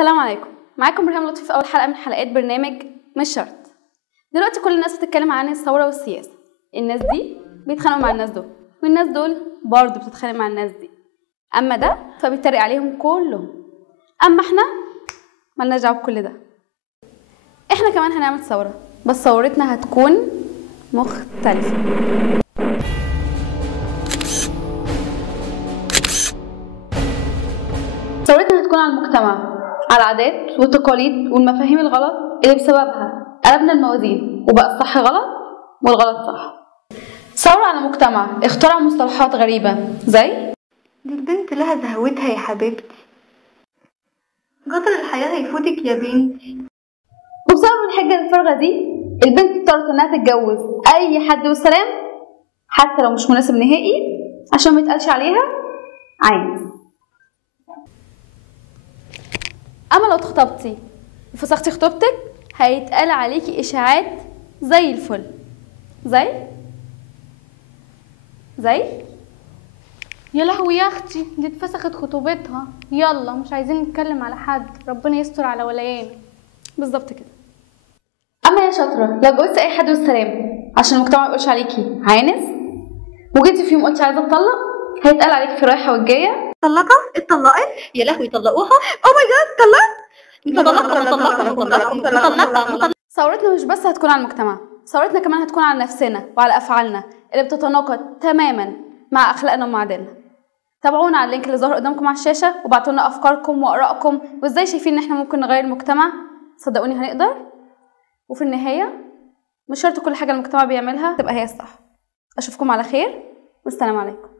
السلام عليكم، معاكم ريهام لطفي في اول حلقه من حلقات برنامج مش شرط. دلوقتي كل الناس بتتكلم عن الثوره والسياسه. الناس دي بيتخانقوا مع الناس دول، والناس دول برضه بتتخانق مع الناس دي. اما ده فبيتريق عليهم كلهم، اما احنا مالناش دعوه بكل ده. احنا كمان هنعمل ثوره، بس ثورتنا هتكون مختلفه. ثورتنا هتكون على المجتمع، على العادات والتقاليد والمفاهيم الغلط اللي بسببها قلبنا الموازين وبقى الصح غلط والغلط صح. ثورة على مجتمع اخترع مصطلحات غريبة زي دي البنت لها زهوتها يا حبيبتي، قطر الحياة هيفوتك يا بنتي. وبسبب الحجة الفارغة دي البنت اضطرت انها تتجوز اي حد والسلام، حتى لو مش مناسب نهائي، عشان ما يتقالش عليها عايز. اما لو اتخطبتي وفسختي خطوبتك هيتقال عليكي اشاعات زي الفل. زي يا لهوي يا اختي، دي اتفسخت خطوبتها. يلا مش عايزين نتكلم على حد، ربنا يستر على وليان. بالظبط كده. اما يا شاطره لو جوزتي اي حد والسلام عشان المجتمع ما يقولش عليكي عانس، وجيتي في يوم قلتي عايزه اتطلق، هيتقال عليكي في الرايحه والجايه اتطلقت يا لهوي، طلقوها. او ماي جاد، طلقت. ثورتنا مش بس هتكون على المجتمع، ثورتنا كمان هتكون على نفسنا وعلى افعالنا اللي بتتناقض تماما مع اخلاقنا ومعادننا. تابعونا على اللينك اللي ظاهر قدامكم على الشاشه، وابعتوا لنا افكاركم وارائكم وازاي شايفين ان احنا ممكن نغير المجتمع. صدقوني هنقدر، وفي النهايه مش شرط كل حاجه المجتمع بيعملها تبقى هي الصح. اشوفكم على خير والسلام عليكم.